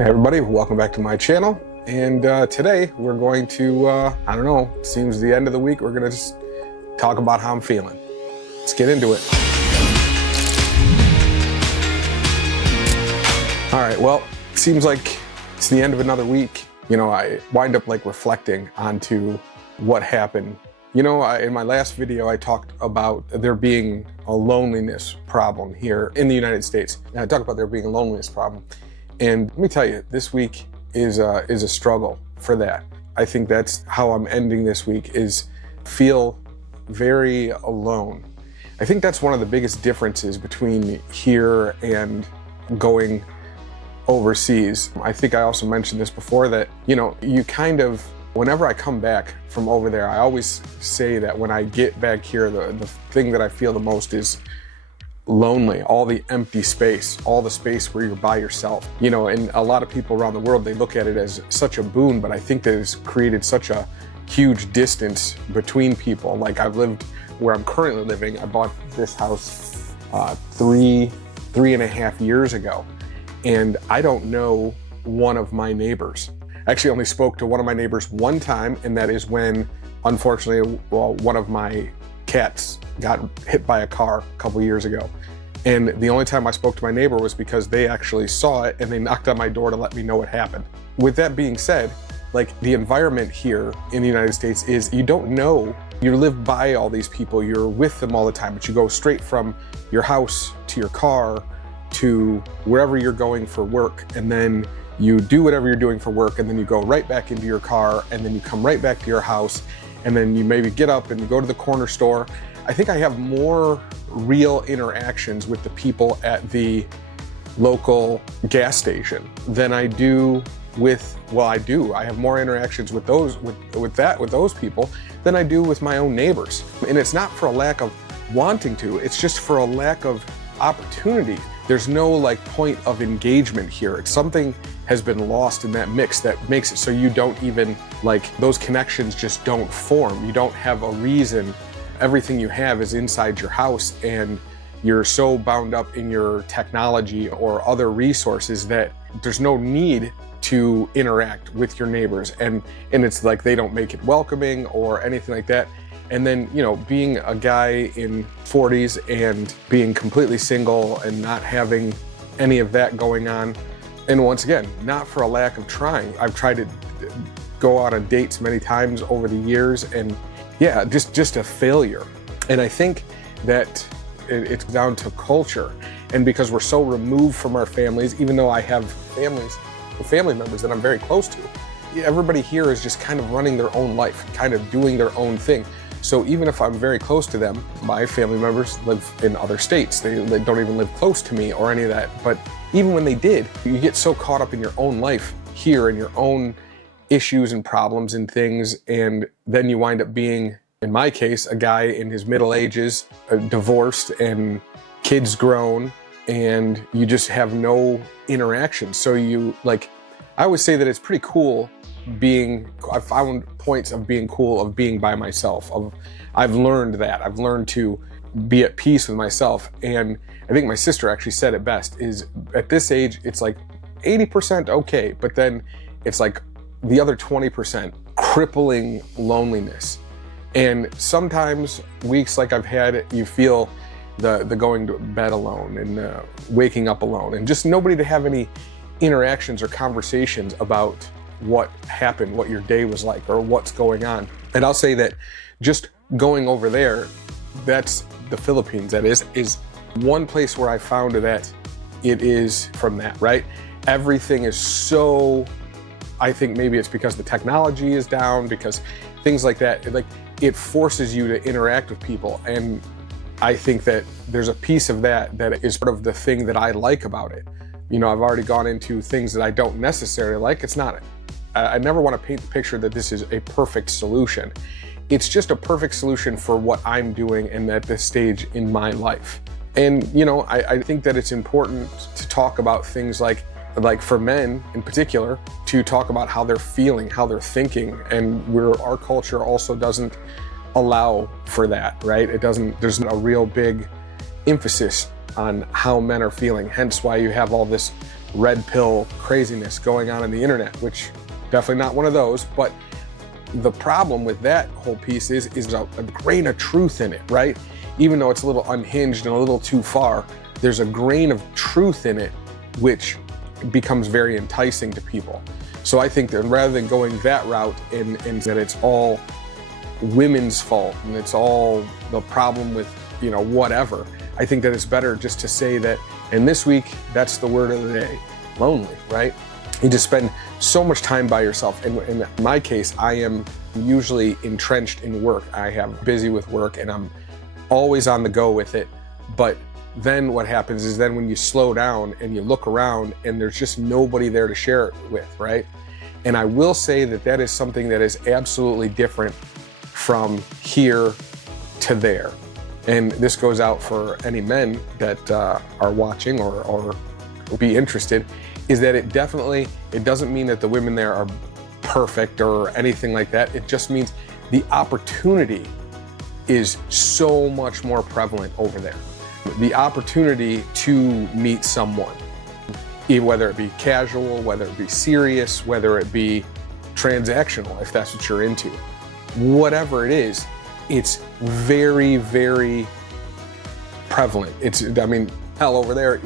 Hey everybody, welcome back to my channel. And today we're going to, I don't know, it seems the end of the week, we're gonna just talk about how I'm feeling. Let's get into it. All right, well, it seems like it's the end of another week. You know, I wind up like reflecting onto what happened. You know, in my last video, I talked about there being a loneliness problem here in the United States. And I talked about there being a loneliness problem. And let me tell you, this week is a struggle for that. I think that's how I'm ending this week, is feel very alone. I think that's one of the biggest differences between here and going overseas. I think I also mentioned this before, that, you know, you kind of, whenever I come back from over there, I always say that when I get back here, the thing that I feel the most is lonely, all the empty space, all the space where you're by yourself. You know, and a lot of people around the world, they look at it as such a boon, but I think that it's created such a huge distance between people. Like, I've lived where I'm currently living. I bought this house three and a half years ago, and I don't know one of my neighbors. I actually only spoke to one of my neighbors one time, and that is when, unfortunately, well, one of my cats got hit by a car a couple years ago. And the only time I spoke to my neighbor was because they actually saw it and they knocked on my door to let me know what happened. With that being said, like, the environment here in the United States is, you don't know, you live by all these people, you're with them all the time, but you go straight from your house to your car to wherever you're going for work, and then you do whatever you're doing for work, and then you go right back into your car, and then you come right back to your house, and then you maybe get up and you go to the corner store. I think I have more real interactions with the people at the local gas station than I do with, well, I have more interactions with those people than I do with my own neighbors. And it's not for a lack of wanting to, it's just for a lack of opportunity. There's no like point of engagement here. It's something has been lost in that mix that makes it so you don't even, like, those connections just don't form. You don't have a reason. Everything you have is inside your house, and you're so bound up in your technology or other resources that there's no need to interact with your neighbors. And it's like they don't make it welcoming or anything like that. And then, you know, being a guy in 40s and being completely single and not having any of that going on. And once again, not for a lack of trying. I've tried to go out on dates many times over the years, and yeah, just a failure. And I think that it's down to culture. And because we're so removed from our families, even though I have family members that I'm very close to, everybody here is just kind of running their own life, kind of doing their own thing. So even if I'm very close to them, my family members live in other states. They don't even live close to me or any of that. But even when they did, you get so caught up in your own life here and your own issues and problems and things. And then you wind up being, in my case, a guy in his middle ages, divorced and kids grown, and you just have no interaction. So you, like, I always say that it's pretty cool I found points of being cool, of being by myself. I've learned that. I've learned to be at peace with myself. And I think my sister actually said it best, is at this age, it's like 80% okay, but then it's like the other 20% crippling loneliness. And sometimes weeks like I've had, you feel the going to bed alone and waking up alone, and just nobody to have any interactions or conversations about what happened, what your day was like, or what's going on. And I'll say that just going over there, that's the Philippines, that is one place where I found that it is from that, right? Everything is so, I think maybe it's because the technology is down, because things like that, like, it forces you to interact with people. And I think that there's a piece of that is part of the thing that I like about it. You know, I've already gone into things that I don't necessarily like. It's not, I never want to paint the picture that this is a perfect solution. It's just a perfect solution for what I'm doing and at this stage in my life. And, you know, I think that it's important to talk about things like for men in particular, to talk about how they're feeling, how they're thinking, and where our culture also doesn't allow for that, right? There's a real big emphasis on how men are feeling, hence why you have all this red pill craziness going on the internet, which definitely not one of those. But the problem with that whole piece is a grain of truth in it, right? Even though it's a little unhinged and a little too far, there's a grain of truth in it, which becomes very enticing to people. So I think that rather than going that route and that it's all women's fault and it's all the problem with, whatever, I think that it's better just to say that, and this week, that's the word of the day, lonely, right? You just spend so much time by yourself. And in my case, I am usually entrenched in work. I have busy with work and I'm always on the go with it. But then what happens is then when you slow down and you look around and there's just nobody there to share it with, right? And I will say that that is something that is absolutely different from here to there. And this goes out for any men that are watching or be interested, is that it doesn't mean that the women there are perfect or anything like that. It just means the opportunity is so much more prevalent over there. The opportunity to meet someone, whether it be casual, whether it be serious, whether it be transactional, if that's what you're into, whatever it is, it's very, very prevalent. Hell, over there,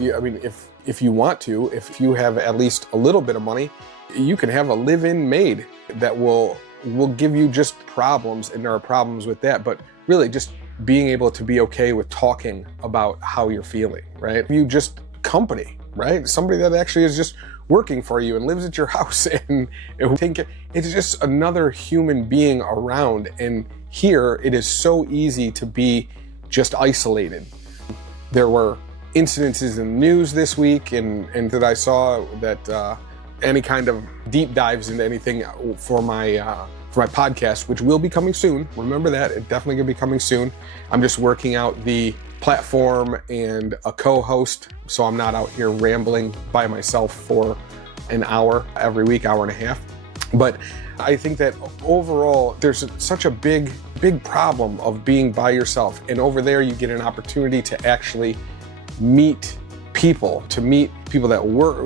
if you want to, if you have at least a little bit of money, you can have a live-in maid that will give you just problems, and there are problems with that, but really just being able to be okay with talking about how you're feeling, right? You just company, right? Somebody that actually is just working for you and lives at your house and it's just another human being around. And here it is so easy to be just isolated. There were incidences in the news this week and that I saw that any kind of deep dives into anything for my podcast, which will be coming soon. Remember that, it's definitely gonna be coming soon. I'm just working out the platform and a co-host, so I'm not out here rambling by myself for an hour every week, hour and a half. But I think that overall, there's such a big problem of being by yourself. And over there, you get an opportunity to actually meet people that work.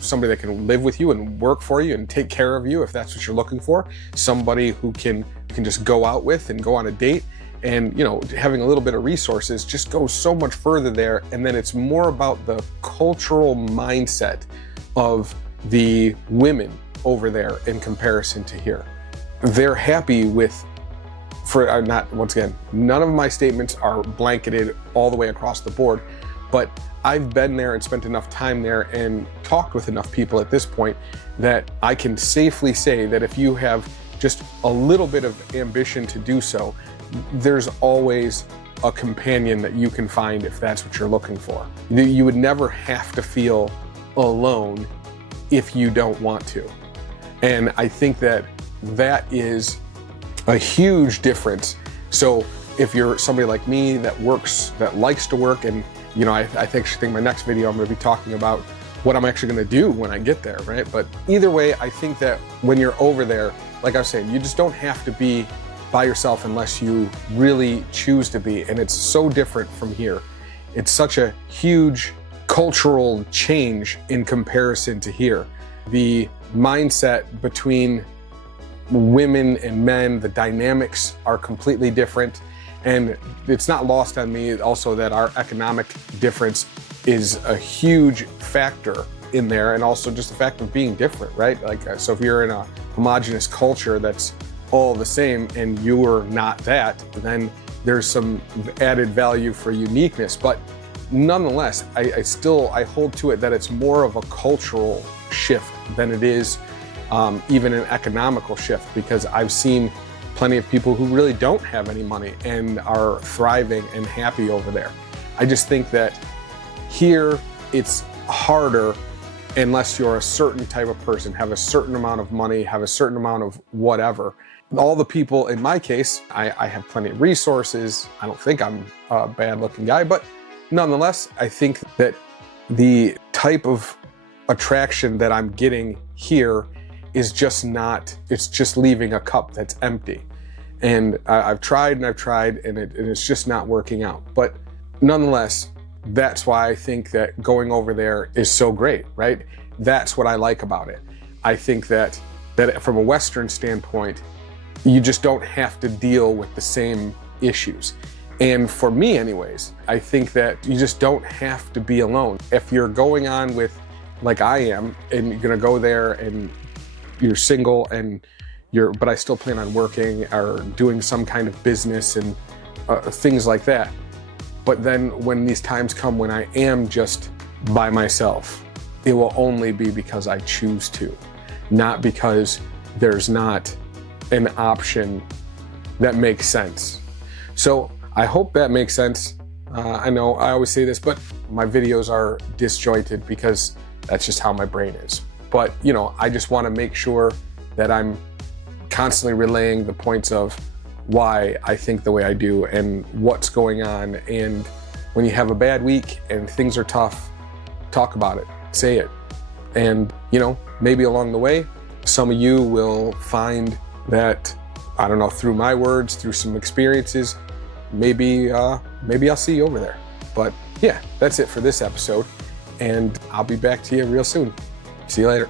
Somebody that can live with you and work for you and take care of you if that's what you're looking for. Somebody who can just go out with and go on a date. And having a little bit of resources just goes so much further there. And then it's more about the cultural mindset of the women over there in comparison to here. They're happy with, once again, none of my statements are blanketed all the way across the board, but I've been there and spent enough time there and talked with enough people at this point that I can safely say that if you have just a little bit of ambition to do so, there's always a companion that you can find if that's what you're looking for. You would never have to feel alone if you don't want to. And I think that is a huge difference. So if you're somebody like me that likes to work, and I think my next video I'm going to be talking about what I'm actually going to do when I get there, right? But either way, I think that when you're over there, like I was saying, you just don't have to be by yourself unless you really choose to be. And it's so different from here. It's such a huge cultural change in comparison to here. The mindset between women and men, the dynamics are completely different. And it's not lost on me also that our economic difference is a huge factor in there, and also just the fact of being different, right? So if you're in a homogenous culture that's all the same and you're not that, then there's some added value for uniqueness. But nonetheless, I hold to it that it's more of a cultural shift than it is even an economical shift, because I've seen plenty of people who really don't have any money and are thriving and happy over there. I just think that here it's harder unless you're a certain type of person, have a certain amount of money, have a certain amount of whatever. All the people, in my case, I have plenty of resources. I don't think I'm a bad looking guy, but nonetheless, I think that the type of attraction that I'm getting here is just not, it's just leaving a cup that's empty. And I've tried and it's just not working out. But nonetheless, that's why I think that going over there is so great, right? That's what I like about it. I think that from a Western standpoint, you just don't have to deal with the same issues. And for me anyways, I think that you just don't have to be alone. If you're going on with, like I am, and you're gonna go there and you're single and but I still plan on working or doing some kind of business and things like that. But then when these times come when I am just by myself, it will only be because I choose to, not because there's not an option that makes sense. So I hope that makes sense. I know I always say this, but my videos are disjointed because that's just how my brain is. But you know, I just want to make sure that I'm constantly relaying the points of why I think the way I do and what's going on. And when you have a bad week and things are tough, talk about it, say it. And you know, maybe along the way, some of you will find that, I don't know, through my words, through some experiences, maybe I'll see you over there. But yeah, that's it for this episode. And I'll be back to you real soon. See you later.